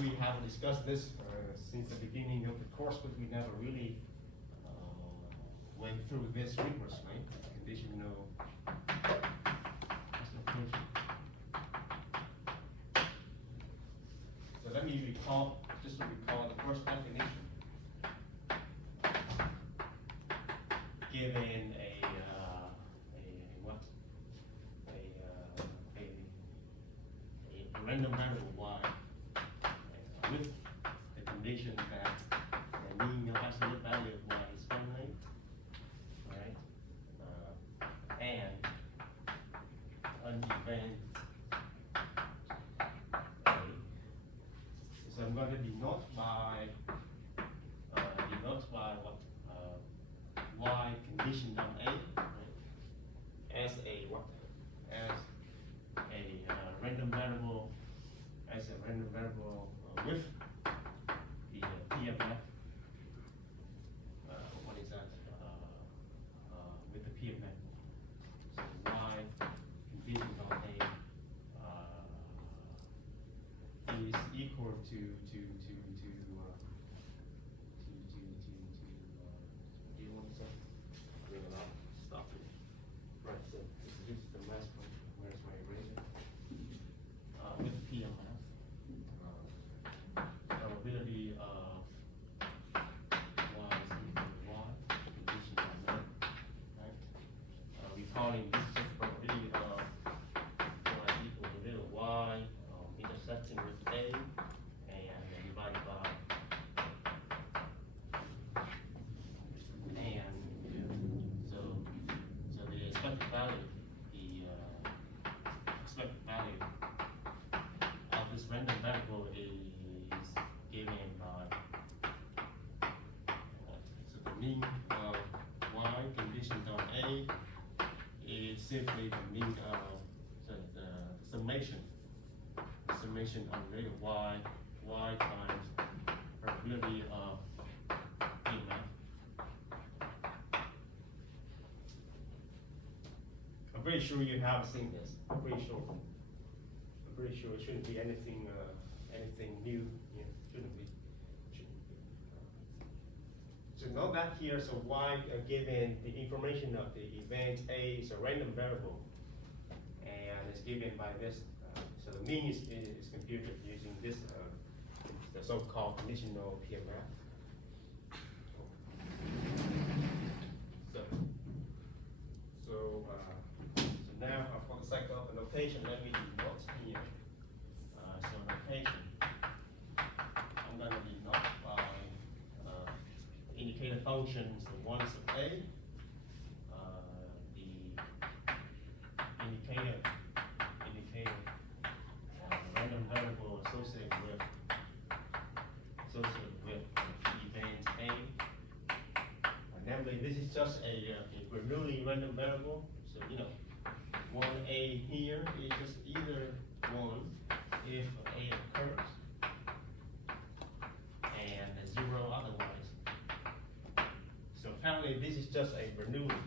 we have discussed this since the beginning of the course, but we never really went through this rigorously. Conditional classification. So let me recall, just to recall the first definition. Given a random variable y with the condition that the mean of absolute value of y is finite, right? And an event a. So I'm going to denote by what y condition on a, right? As a what? As a random variable. As a random variable with the PMF. What is that? With the PMF. So y condition on a is equal to do you want to say? Bring it up. Stop it. Right. So this is the last one. Where's my eraser? With the PMF. Probability of y is equal to y, condition on that, right? We're calling this is just probability of y is equal to little y intersecting with a and divided by so the expected value, expected value of this random variable is given by so the mean of y conditioned on a is simply the mean of the summation on the rate of y times probability of PMF. I'm pretty sure you have seen this. I'm pretty sure it shouldn't be anything new. Yeah, shouldn't be. So note that here. So y given the information of the event a is a random variable, and it's given by this. So the mean is computed using this the so-called conditional PMF. So now for the sake of the notation, let me denote here. So notation, I'm going to denote by indicator functions, the ones of a, the indicator random variable associated with event a. Namely, this is just a Bernoulli random variable. So one a here is just either one if a occurs, and zero otherwise. So apparently, this is just a Bernoulli.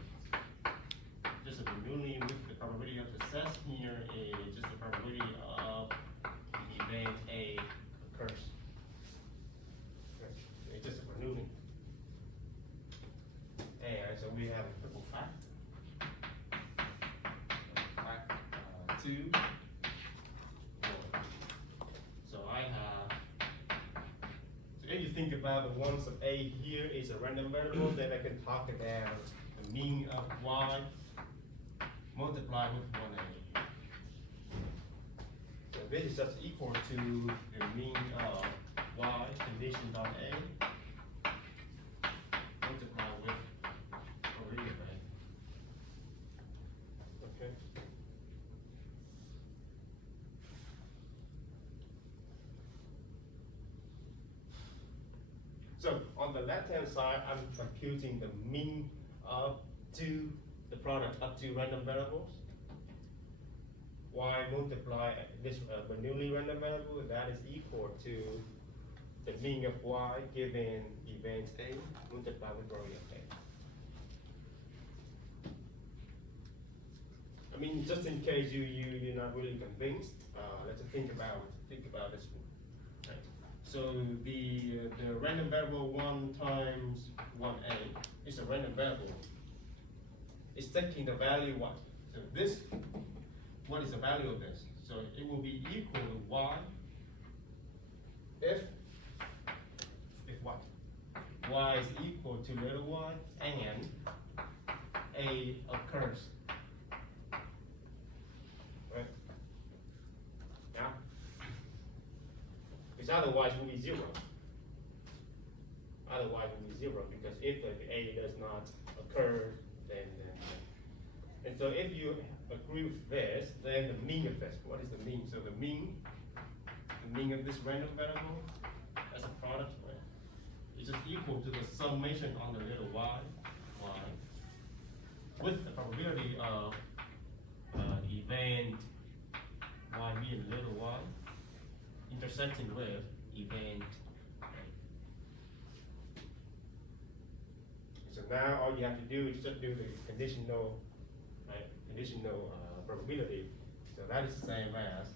Just a Bernoulli with the probability of success here is just the probability of the event a occurs. It's just a Bernoulli. And so we have a triple fact. Fact 2. So I have. So if you think about the ones of a here is a random variable, then I can talk about the mean of y multiplied with 1a. So this is just equal to the mean of y conditioned on a multiplied with probability of a. Okay. So on the left-hand side, I'm computing the mean of the product of two random variables. Y multiply this Bernoulli random variable, that is equal to the mean of y given event a multiplied with probability of a. I mean, just in case you're not really convinced, let's think about this one. Right? So the random variable 1 times 1a is a random variable. It's taking the value what? So this, what is the value of this? So it will be equal to y if what? Y is equal to little y and a occurs. Right? Yeah? Because otherwise it will be 0. Otherwise it will be 0 because if the a does not occur, then and so if you agree with this, then the mean of this, what is the mean? So the mean of this random variable as a product, right, is just equal to the summation on the little y, with the probability of event y being little y intersecting with event a. So now all you have to do is just do the conditional, right, conditional probability. So that is the same as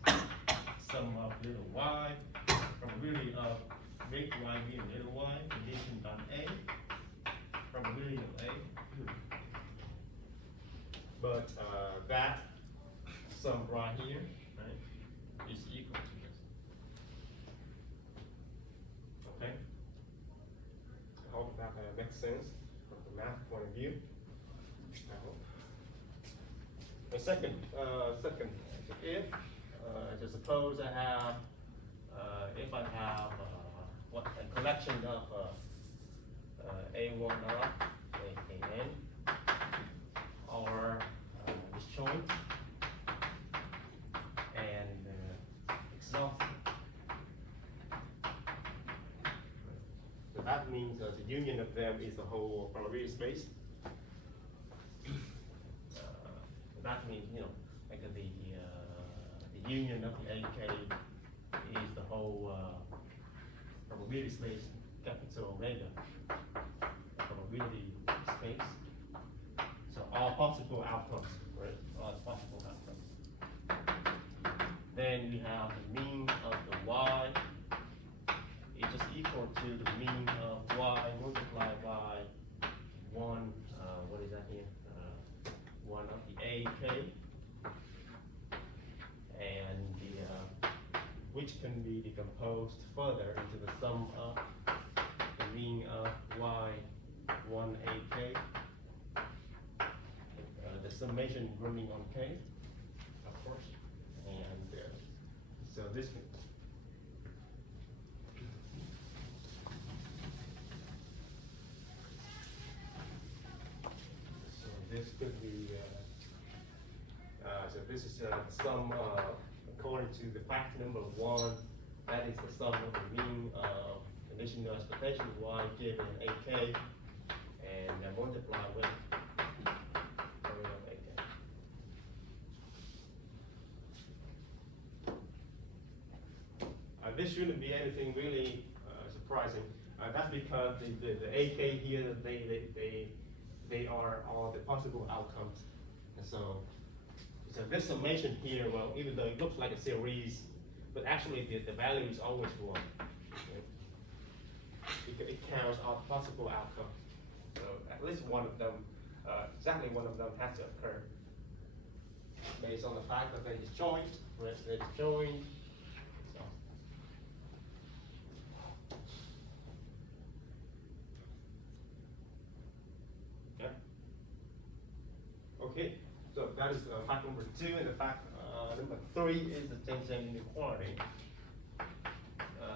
sum of little y, probability of big y being little y, condition on a, probability of a. But that sum right here, right, is equal to this. Okay? I hope that makes sense from the math point of view. I hope. The second, if just suppose I have, if I have what a collection of A1R, AN, or disjoint and exhaustive. So that means the union of them is the whole probability space. That means, you know, like the union of the AK is the whole probability space, capital omega, probability space. So all possible outcomes, right? All possible outcomes. Then we have the mean of the y. It's just equal to the mean of y multiplied by 1. What is that here? 1 of the AK, and which can be decomposed further into the sum of the mean of y1 AK, the summation running on k, of course, and so this. This could be, so this is the sum according to the factor number 1, that is the sum of the mean of conditional expectation y given AK, and multiply with area of AK. This shouldn't be anything really surprising. That's because the AK here, they are all the possible outcomes. And so this summation here, well, even though it looks like a series, but actually the value is always 1. Okay? It counts all possible outcomes. So at least one of them, exactly one of them has to occur. Based on the fact that they disjoint, whereas they disjoint. So. Okay, so that is fact number 2, and the fact number 3 is the Jensen inequality.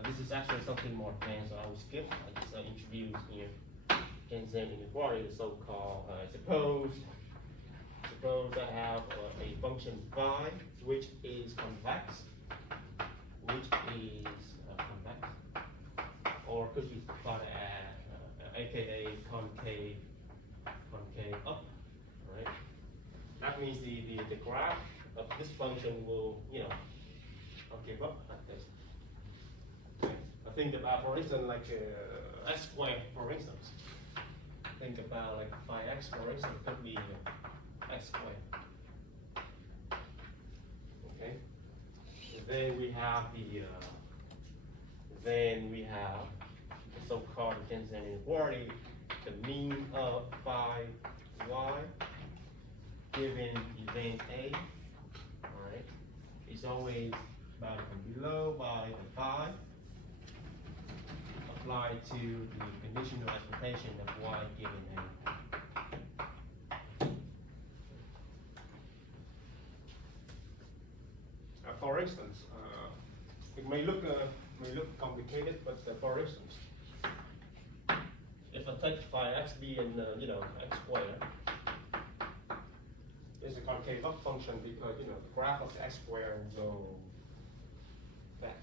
This is actually something more advanced, so I will skip. I just introduce here Jensen inequality, the so-called suppose I have a function phi which is convex, or could be thought as aka concave up, right? That means the graph of this function will, you know, concave up like this. Okay. I think about, for instance, like x squared, for instance. Think about like phi x, for instance, could be x squared. Okay. And then we have the then we have the so-called Jensen inequality, the mean of phi y given event A, alright, is always bounded from below by the phi applied to the conditional expectation of y given A. For instance, it may look complicated, but for instance, if I take phi x being x squared, it's a concave up function because the graph of the x squared will go back.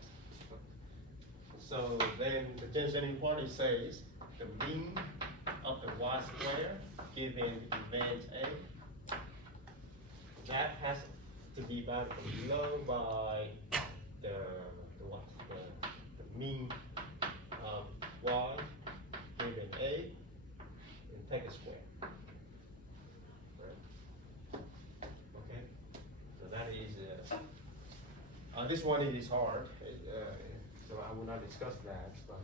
So then the Jensen inequality says the mean of the y squared given event A, that has to be bounded from below by the mean of y given A and take a square. Right? Okay, so that is this one is hard, so I will not discuss that, but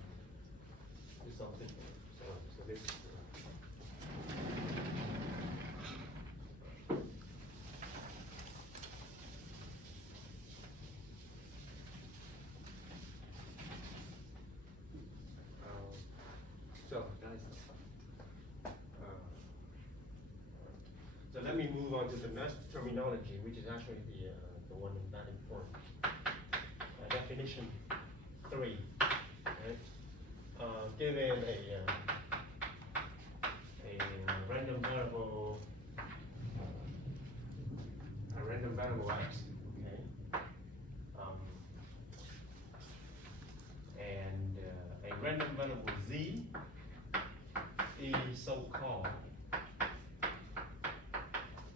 it's something. So this. So let me move on to the next terminology, which is actually the one that important. Definition 3. Right? Given a random variable, x, okay, and a random variable z is so-called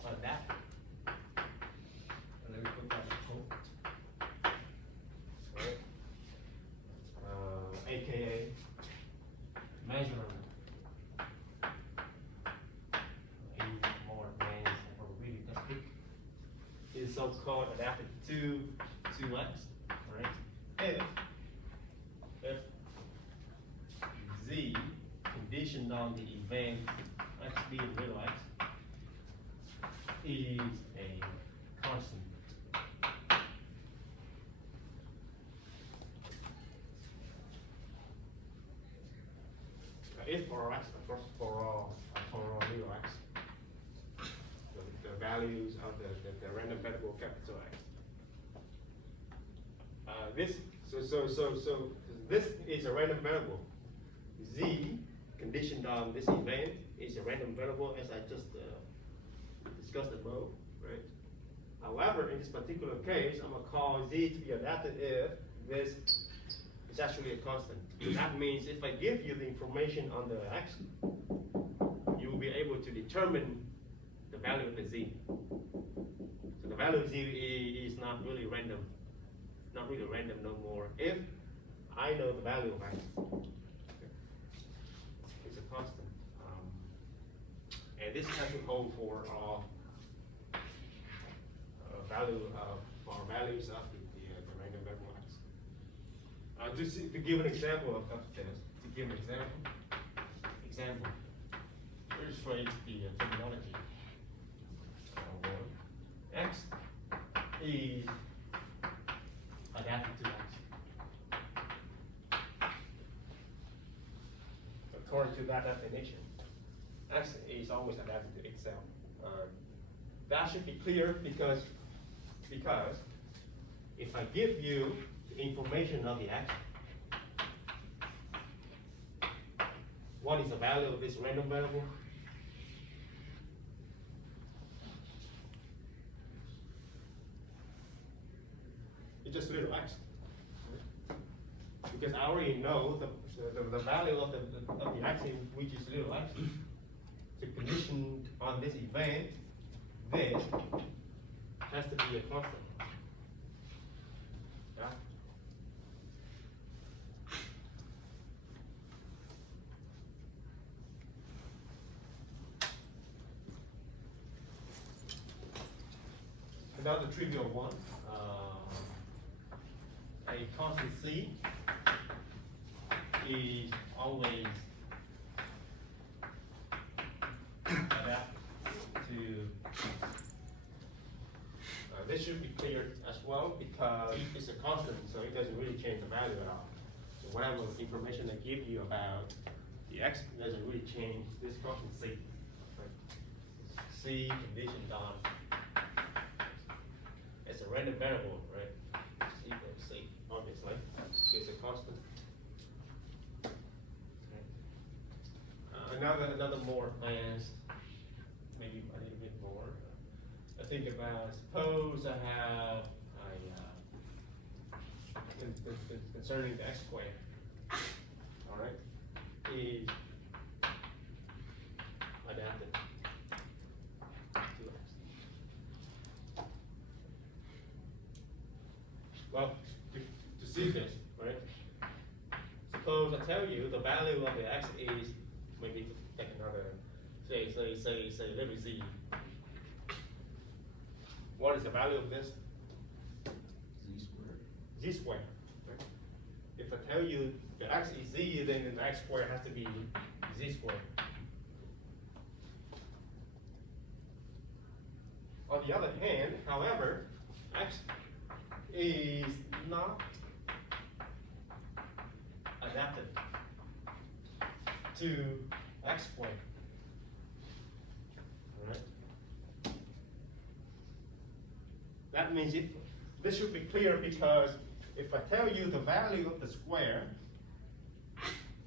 adapted. Let me put that in quote. Right? AKA measurable. In more advanced probability testing is so-called adapted to 2x. Right? If z conditioned on the event x being real x is a constant. If for x, of course, for real x, the values of the random variable capital X. So this is a random variable. Z conditioned on this event is a random variable, as I just discussed above, right? However, in this particular case, I'm gonna call Z to be adapted if this is actually a constant. That means if I give you the information on the X, you will be able to determine the value of the Z. So the value of Z is not really random, no more, if I know the value of X. It's a constant. And this has to hold for values of the random variable X. Just to give an example of this, illustrate the terminology. X is adapted to X. According to that definition, X is always adapted to itself. That should be clear because if I give you the information of the X, what is the value of this random variable? It's just little x. Because I already know the value of the x, which is little x. The condition on this event, this has to be a constant. Yeah? Another trivial one, a constant C is always adapt to. This should be clear as well because it's a constant, so it doesn't really change the value at all. So whatever information I give you about the x doesn't really change this constant c. Right? C conditioned on. It's a random variable, right? C equals c, obviously. It's a constant. Another more plans, maybe a little bit more. I think about, suppose I have concerning the x squared, all right, is adapted to x. Well, to see this, right, suppose I tell you the value of the x is, maybe take another, say, let me see. What is the value of this? Z squared. Z squared. Right? If I tell you the x is z, then the x squared has to be z squared. On the other hand, however, x is not adapted to x squared. All right. That means this should be clear because if I tell you the value of the square,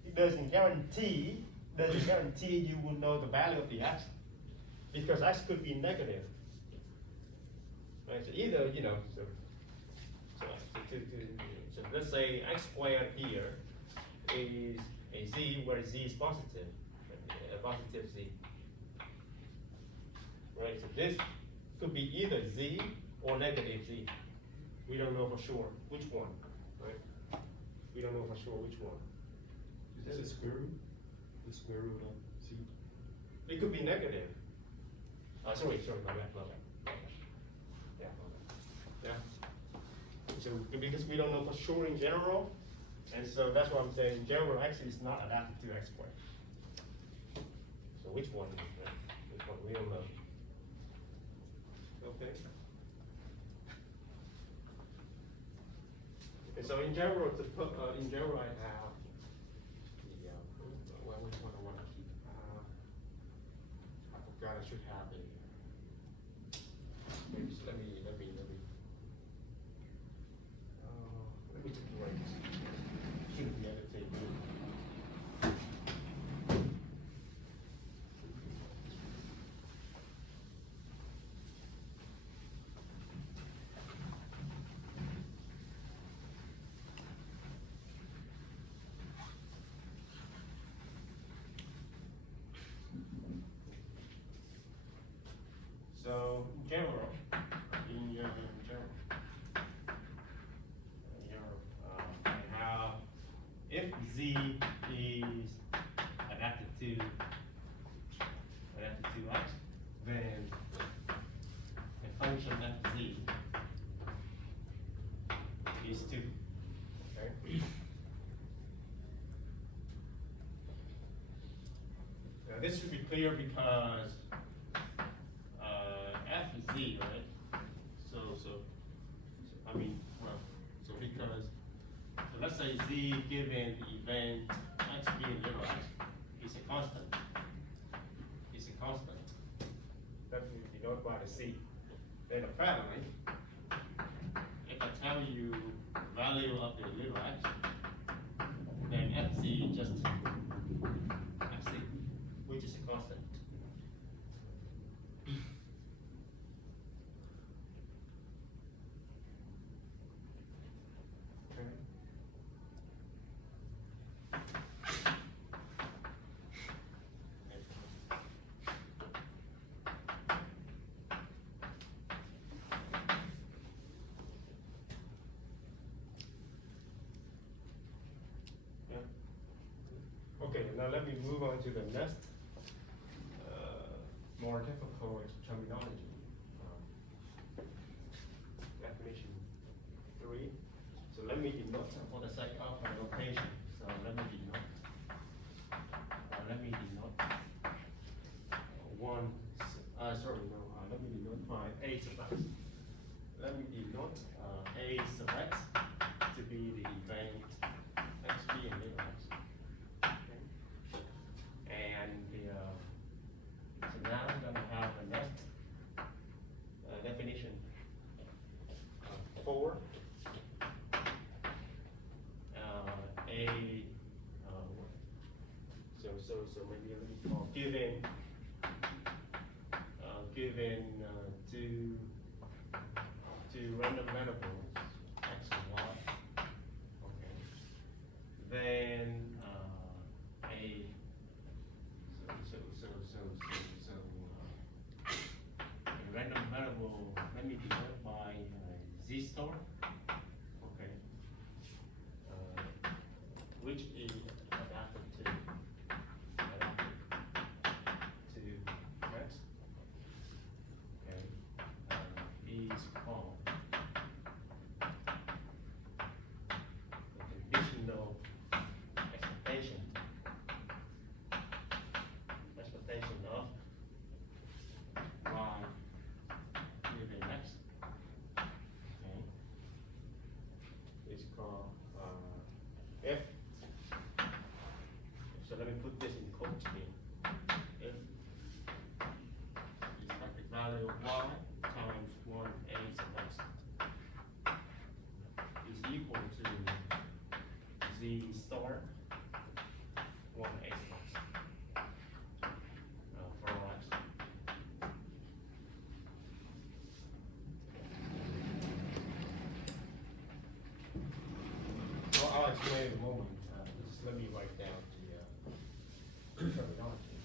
it doesn't guarantee you will know the value of the x, because x could be negative. Right? So either, so let's say x squared here is a z where z is positive, a positive z. Right, so this could be either z or negative z. We don't know for sure which one, right? We don't know for sure which one. Is that a square root? The square root of Z? It could be negative. Sorry, my bad. Yeah. So because we don't know for sure in general, and so that's why I'm saying in general x is not adapted to x squared. So which one is that? Which one? We don't know. Okay. And so in general, I have the which one I want to keep. I forgot I should have a. Maybe let me just write this. Shouldn't be at the table. So in general, I have if z is adapted to x, then a function f z is 2. Okay. Now this should be clear because f is z, right? So because, let's say z given the event x being little x is a constant. It's a constant. That will be denoted by the c. Then apparently, if I tell you value of the little x, then fz is just fc, which is a constant. Okay, now let me move on to the next more difficult terminology. Definition 3. So let me denote for the sake of my notation. So let me denote sorry, no, let me denote my A sub x. Let me denote A sub x to be the event x, b, and little x. Okay. And the, so now I'm gonna have the next definition. 4 A so maybe a little more given two random variables x and y. Okay. Then a a random variable, let me denote by z star. Okay. Which is adapted to x. Okay. Is called the conditional expectation of y given x. Okay. It's called f. So let me put this in quotes here. F is like the value of y times 1a sub x is equal to z star 1a sub x for all x. So I'll explain in a moment. Just let me write down the terminology.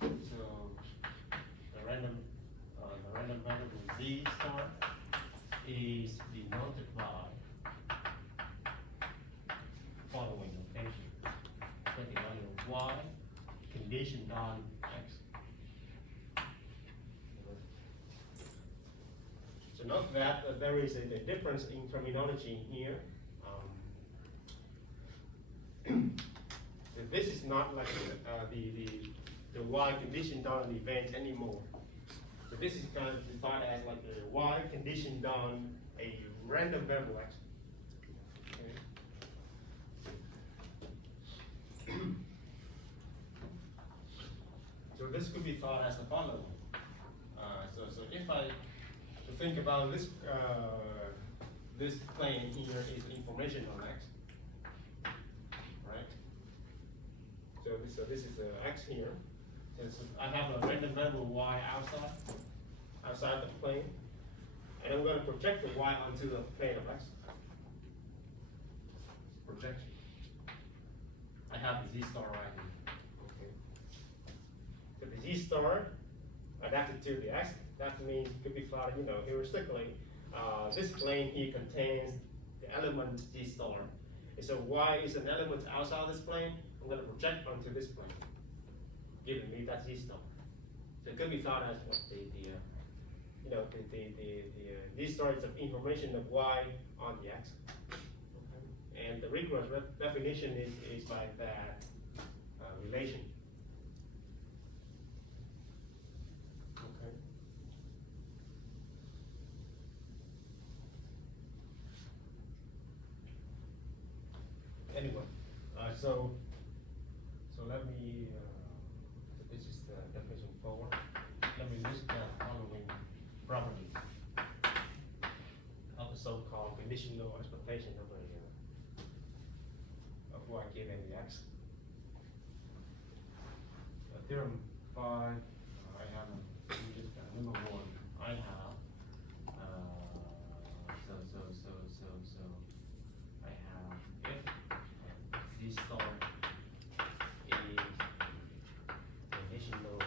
So the random variable z star is denoted by following notation. Take the value of y, conditioned on x. So note that there is a difference in terminology here. So this is not like the y conditioned on an event anymore. So this is kind of defined as like a y conditioned on a random variable x. Okay. So this could be thought as the following. So if I think about this this plane here is information on x, right? So this is x here. So I have a random variable y outside the plane, and I'm going to project the y onto the plane of x. Projection. I have the z star right here. Okay. So the z star adapted to the x. That means it could be thought, heuristically, this plane here contains the element z star. And so y is an element outside this plane. I'm going to project onto this plane, giving me that z star. So it could be thought as what the z star is of information of y on the x. Okay. And the rigorous definition is by that relation. Okay. Anyway, so let me, this is the definition 4. Let me list the following properties of the so-called conditional expectation of y given the x. Theorem 5, I have just number 1. I have I have if z star is conditional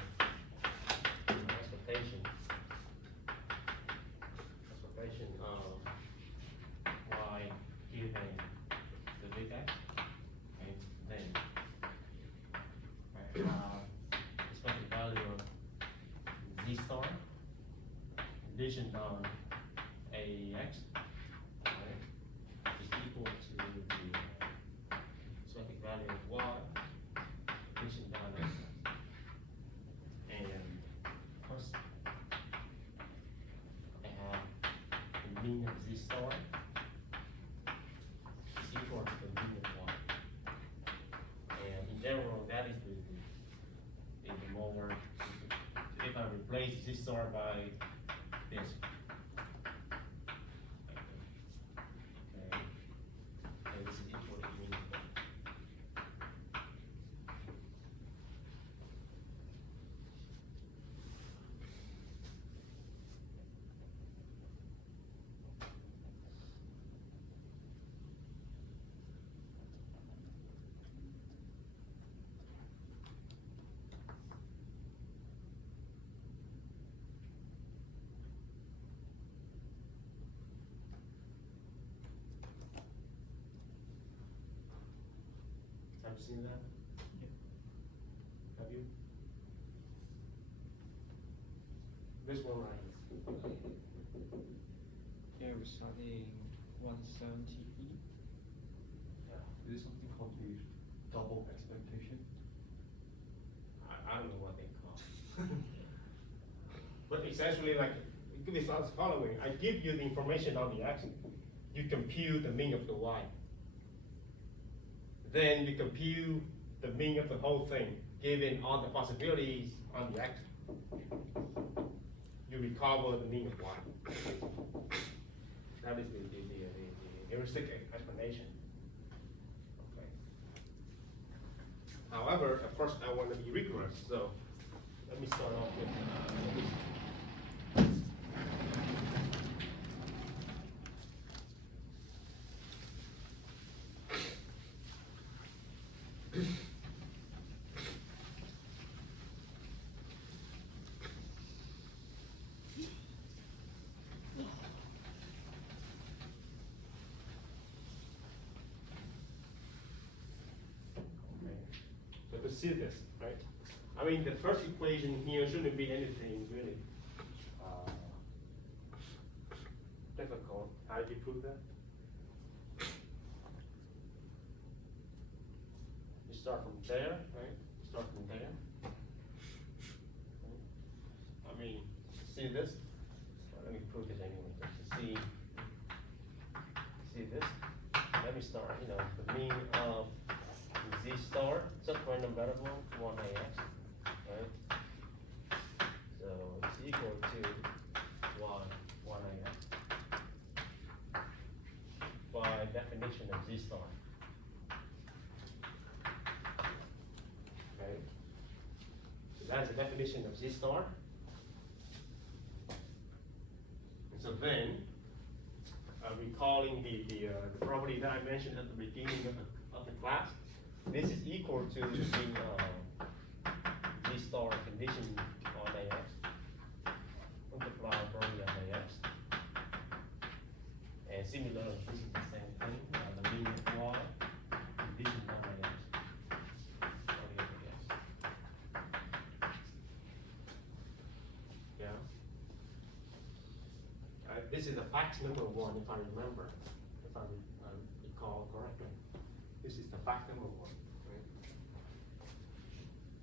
expectation of y given the big x, okay, then I have expected conditioned on AX, right, is equal to the specific value of Y, conditioned on X. And first, I have the mean of Z star is equal to the mean of Y. And in general, that is the more, if I replace Z star by this. Okay, and this is equal to mean of Y. Have you seen that? Have you? This one right here. Here we're studying 170E. Yeah. Is it something called the double expectation? I don't know what they call. But it's actually like, it could be the following, I give you the information on the X, you compute the mean of the Y. Then you compute the mean of the whole thing, given all the possibilities on the X. You recover the mean of Y. That is the heuristic explanation. Okay. However, of course, I want to be rigorous, so let me start off with so to see this, right? I mean, the first equation here shouldn't be anything really difficult. How do you prove that? You start from there, right? Start from there. I mean, see this? Let me prove it anyway, just to see this? Let me start, the mean of Z star, just random variable, 1AX, right? So it's equal to 1AX by definition of Z star. Okay? So that's the definition of Z star. And so then, recalling the property that I mentioned at the beginning of the class, this is equal to the Z star condition on AX, multiply probably on AX. And similarly, this is the same thing, the mean of Y, condition on AX. Probably on AX. Yeah. This is the fact number 1, if I remember, if I recall correctly. This is the fact number 1,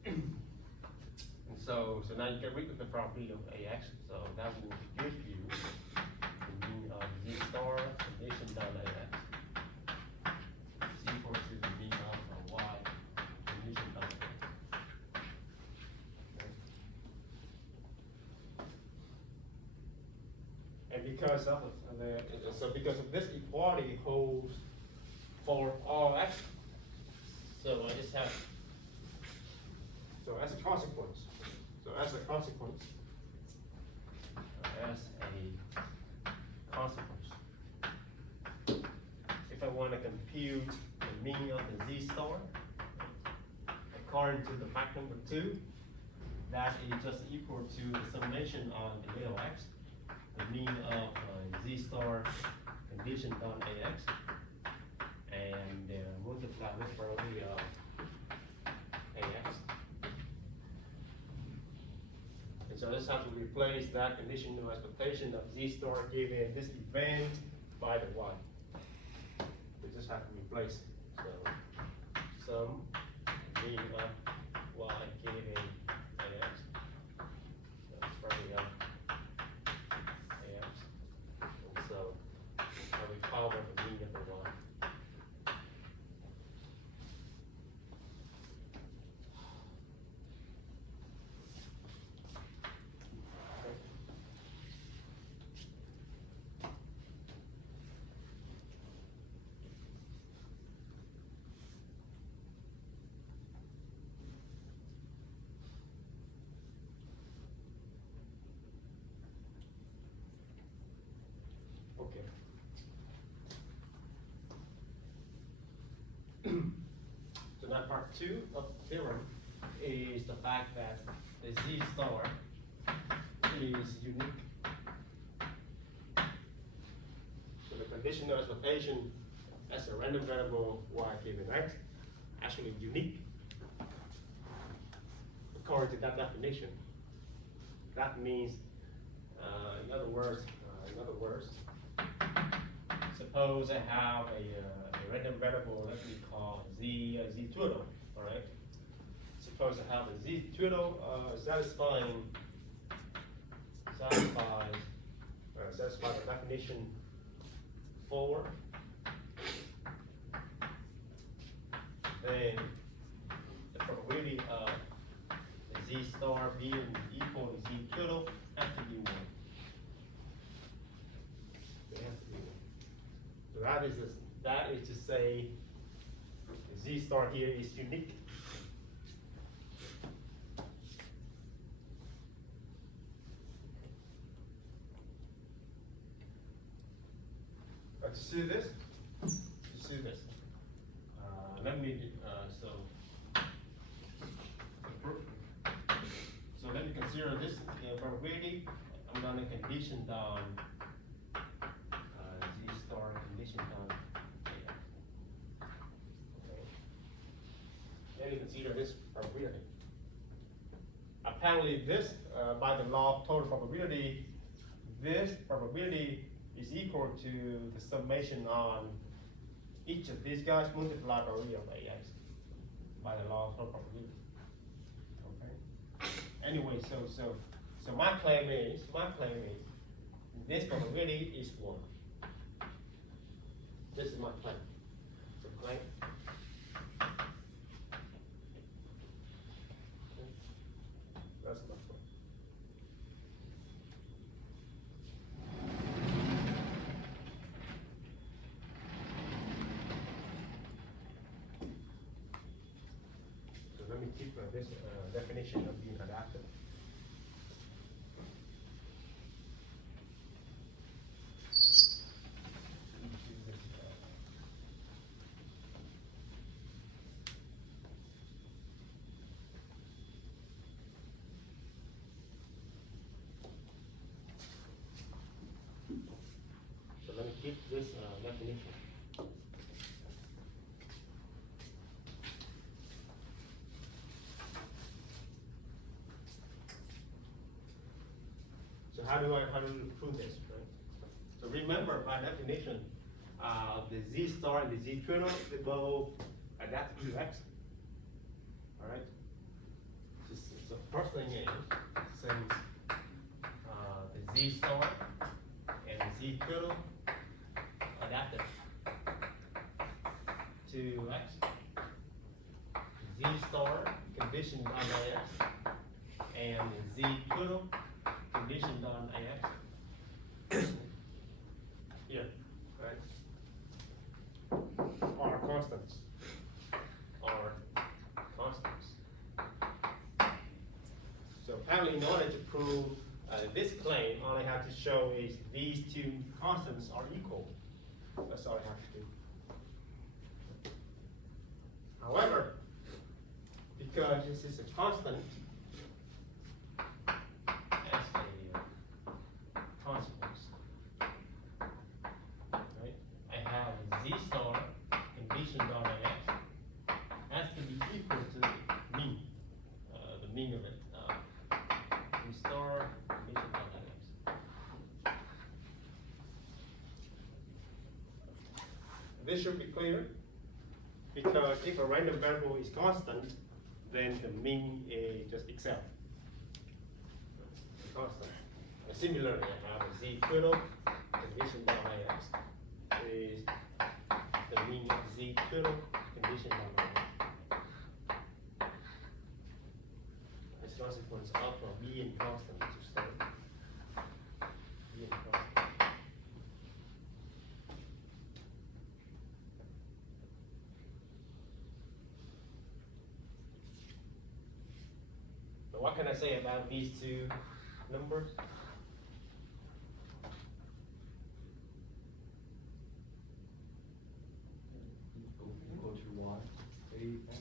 right? And so now you get rid of the property of AX, so that will give you the mean of Z star condition on AX is equal to the mean of Y condition on AX. And because of because of this equality holds for all X, so I just have, so as a consequence, if I want to compute the mean of the Z star, according to the fact number 2, that is just equal to the summation on the little x, the mean of Z star conditioned on AX, and multiply with probably AX. And So this has to replace that conditional expectation of Z star given this event by the Y. We just have to replace, so, sum V of Y given AX. So probably AX. And so, we call it the mean of the Y. Okay. So now part two of the theorem is the fact that the Z star is unique. So the conditional expectation as a random variable Y given X actually unique according to that definition. That means, in other words, suppose I have a random variable that we call Z twiddle, all right? Suppose I have a Z twiddle satisfy the definition 4. Then the probability of the Z star being equal to Z twiddle has to be 1. It has to be 1. So that is to say the Z star here is unique. To see this, let me, so let me consider this probability. I'm gonna condition down Z star condition down AX. Okay. Let me consider this probability. Apparently this, by the law of total probability, this probability is equal to the summation on each of these guys multiplied by real of AX by the law of total probability. Okay. Anyway, so my claim is this probability is 1. This is my claim. So claim. Okay. That's my claim. So let me keep this definition of being adapted. So let me keep this definition. So how do I prove this, right? So remember by definition, the Z star and the Z twiddle, they both adapt to X. All right. So first thing is, since the Z star and the Z twiddle adapted to X, Z star conditioned on X, and the Z twiddle conditioned on AX. Here, right? Are constants. So apparently in order to prove this claim, all I have to show is these two constants are equal. That's all I have to do. However, because this is a constant, consequence. Right? I have Z star conditioned on X has to be equal to the mean of it. Z star this should be clear, because if a random variable is constant, then the mean is just itself. Constant. Similarly, I have a z total condition down by x is the mean of z total condition down by x. As consequence of being constant to start. Being constant. So what can I say about these two numbers? Equal to y, ax.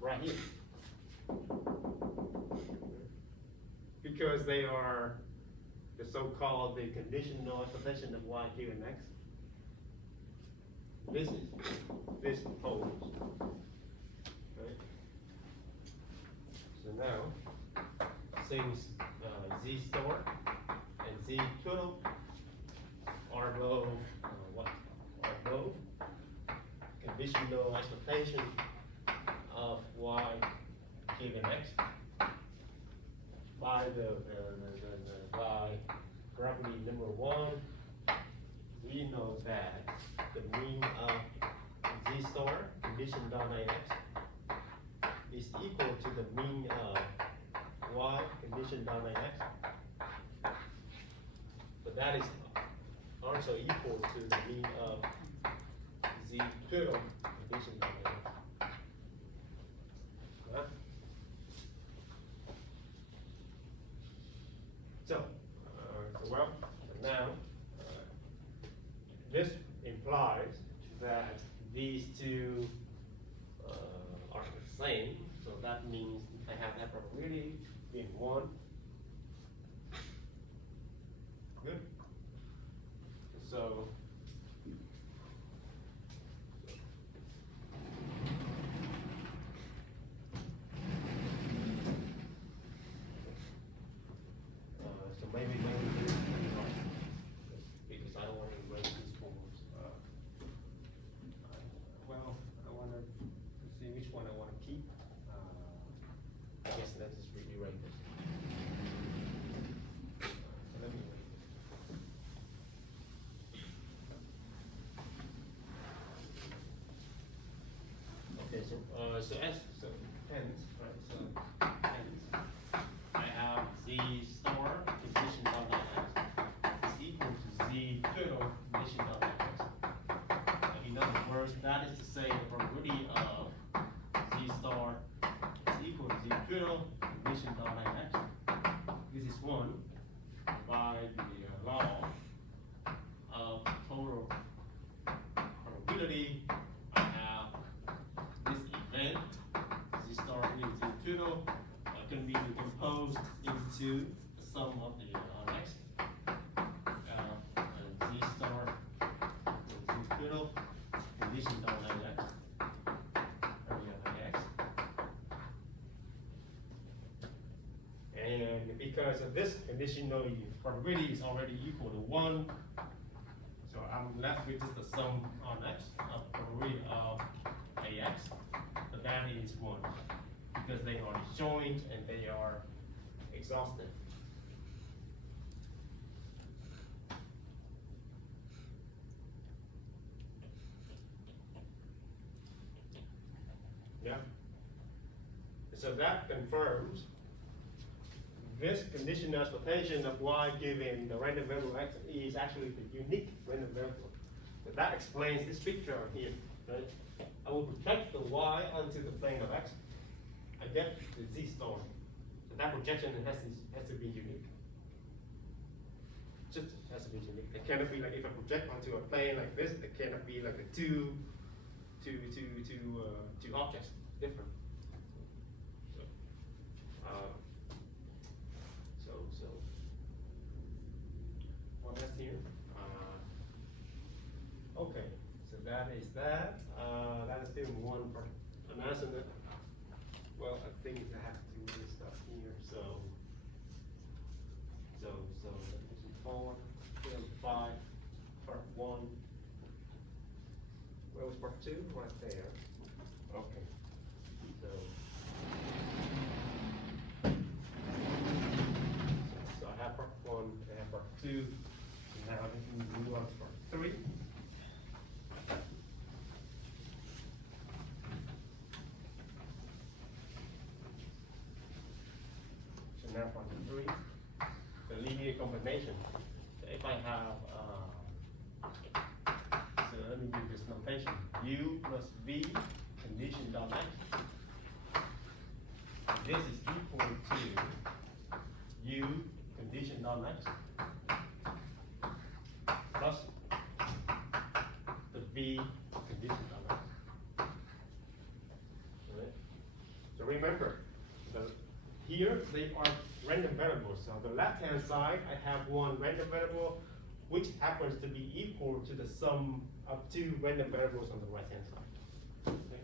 Right here. Because they are the so-called the conditional expression of y given x. This holds. Right? So now, since z star and z total are both what? Are both conditional expectation of y given x by by property number 1, we know that the mean of z star condition dot x is equal to the mean of y condition dot x, but that is also equal to the mean of z total condition dot x. So well, now this implies that these two are the same. So that means I have that probability in 1. Good. So maybe because I don't want to erase these forms. Well, I want to see which one I want to keep. I guess let's just rewrite this. Let me erase it. Okay, so hence, right? So hence, I have z star condition on x is equal to z total condition on x. In other words, that is to say the probability of z star is equal to z total condition on x. This is 1 by the law of total probability. I have this event z star is z total can be decomposed into the sum of the next z star z total condition on x x. And because of this conditional probability is already equal to 1, so I'm left with just the sum on x of probability of ax, but that is 1. Because they are disjoint and they are exhaustive. Yeah. So that confirms this conditional expectation of y given the random variable x is actually the unique random variable. So that explains this picture here. Right? I will project the y onto the plane of x. I get the z star. So that projection has to be unique. Just has to be unique. It cannot be like if I project onto a plane like this, it cannot be like a two objects different. So one last here. Okay, so that is that. That is still one part. Imagine that. Well, I think I have to do this stuff here. So this is 4, 5, part 1. two right there. Okay. So. So I have part one, I have part two. Now I can move on to part three. So now part three, the linear combination. So if I have, so let me give this notation. U plus V condition dot x. This is equal to U condition dot x plus the V condition dot x. Alright. So remember, here they are random variables. So the left hand side, I have one random variable which happens to be equal to the sum of two random variables on the right hand side. Okay.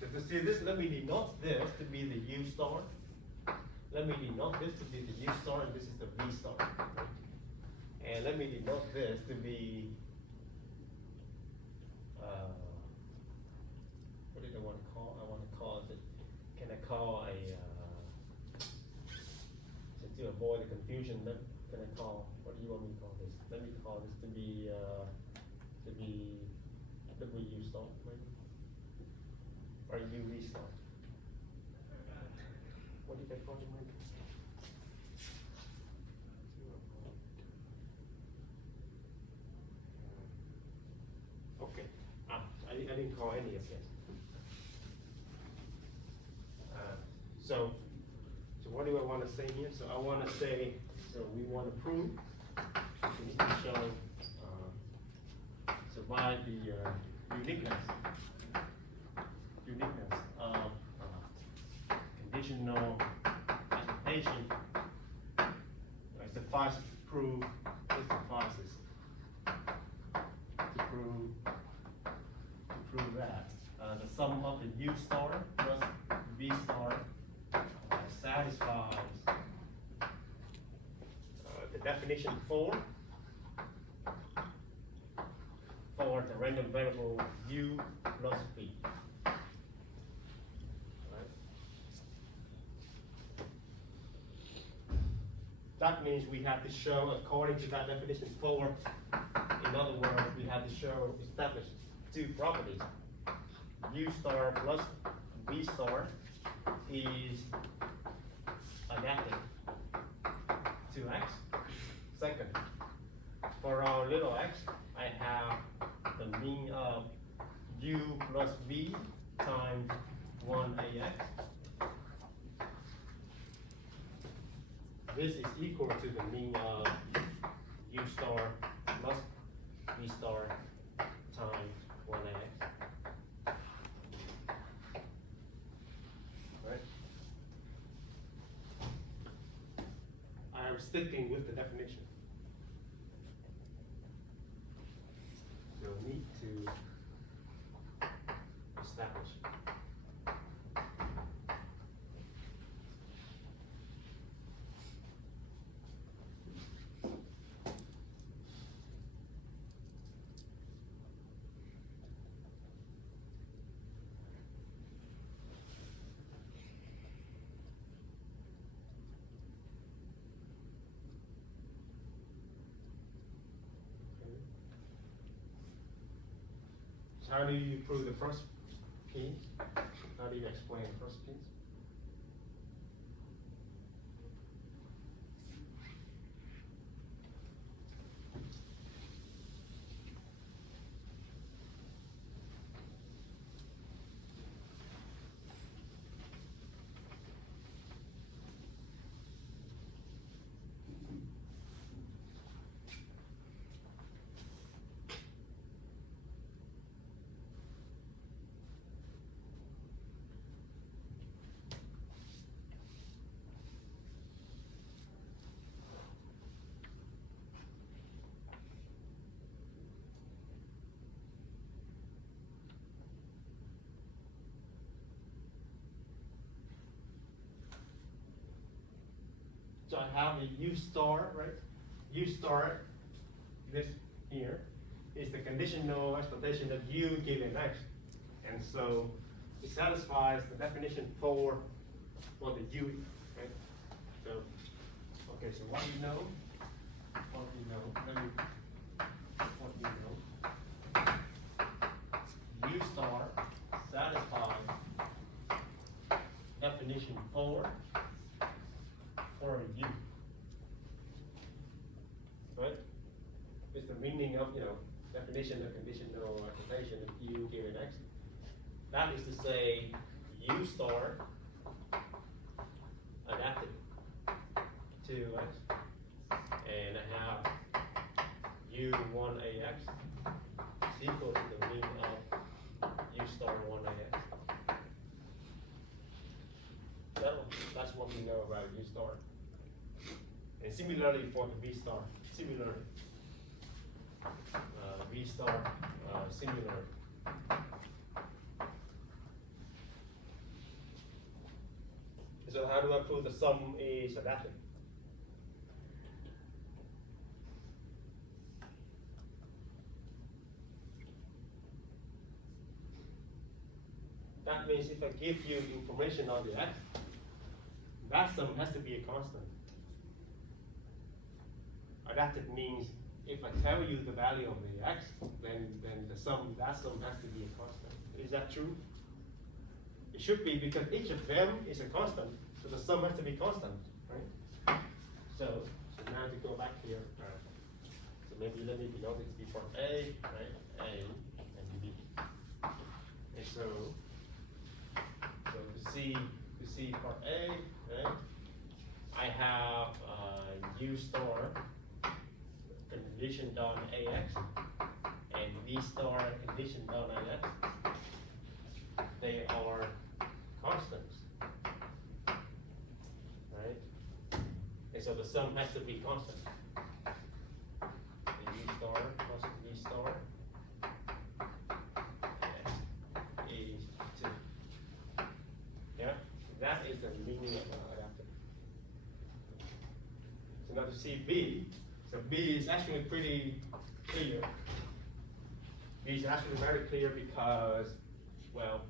So to see this, let me denote this to be the U star. Let me denote this to be the U star, and this is the V star. Right? And let me denote this to be, what did I want to call? I want to call it, can I call a, to avoid the confusion, can I call, what do you want me to call this? Let me call this to be W star, maybe? Or UV star? What did I call it, maybe? Okay, I didn't call any of this. So what do I want to say here? So I want to say, so we want to prove, we need to show, survive the uniqueness of conditional application. It suffices to prove, it suffices to prove that the sum of the U star plus V star satisfies the definition for the random variable U plus V. Right? That means we have to show, according to that definition for, in other words, we have to show, establish two properties. U star plus V star is adapted to x. Second, for our little x, I have the mean of U plus V times 1AX. This is equal to the mean of U star plus V star times 1AX. Right? I'm sticking with the definition. So need to establish. So how do you prove the first piece? How do you explain the first piece? So I have a U star, right? U star, this here, is the conditional expectation of U given X. And so it satisfies the definition for the U, right? So, okay, so what do you know? What do you know? What do you know? U star satisfies definition for U. Right? It's the meaning of, definition of conditional expectation of U given X. That is to say, U star adapted to X, and I have U1AX is equal to the mean of U star 1AX. That's what we know about U star. And similarly for the V star, similarly. V star, similar. So how do I prove the sum is adapted? That means if I give you information on the X, that sum has to be a constant. Adapted means if I tell you the value of the X, then that sum has to be a constant. Is that true? It should be, because each of them is a constant, so the sum has to be constant, right? So now to go back here, so maybe let me denote it before A, right? A and B. And so to see part A, right? I have U star conditioned on AX and V star conditioned on AX. They are constants, right? And so the sum has to be constant. The U star plus V star is 2. Yeah, that is the meaning of adaptive. So now to see B, so B is actually pretty clear. B is actually very clear because, well,